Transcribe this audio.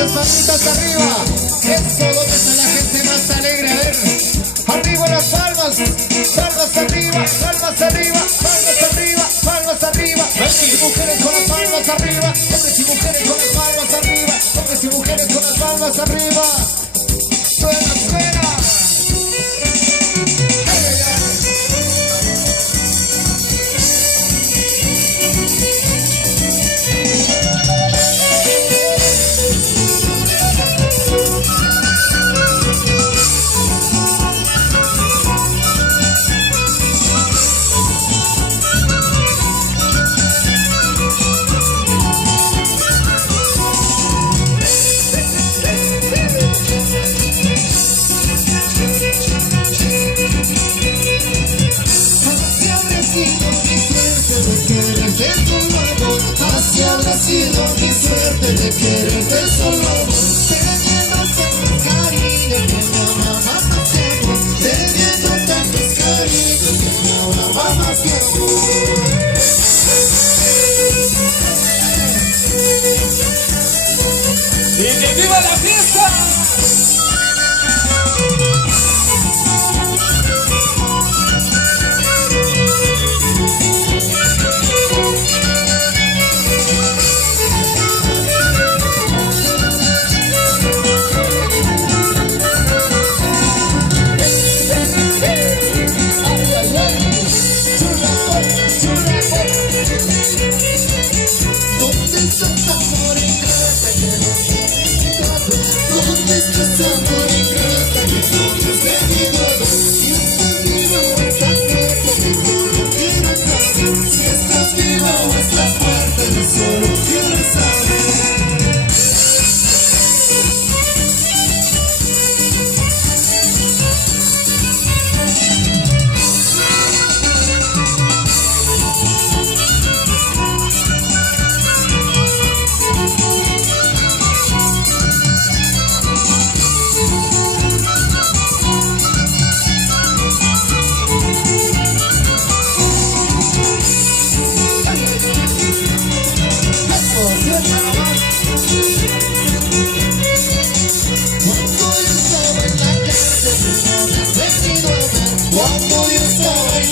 esas manitas arriba. Eso, donde está la gente más alegre. A ver, arriba las palmas. Palmas arriba, palmas arriba, palmas arriba, palmas arriba. Hombres y mujeres con las palmas arriba. Hombres y mujeres con las palmas arriba. Hombres y mujeres con las palmas arriba. Suena, suena. Así habrá sido mi suerte de quererte solo a vos. Teniendo tantos cariños que me amaba más tiempo. Teniendo tantos cariños que me amaba más tiempo. ¡Y que viva la fiesta! Este amor ingrata que no es venido a ver. Si estás vivo o estás muerto, que solo quiero saber. Si estás vivo o estás muerto, que solo quiero saber. Cuando yo estaba en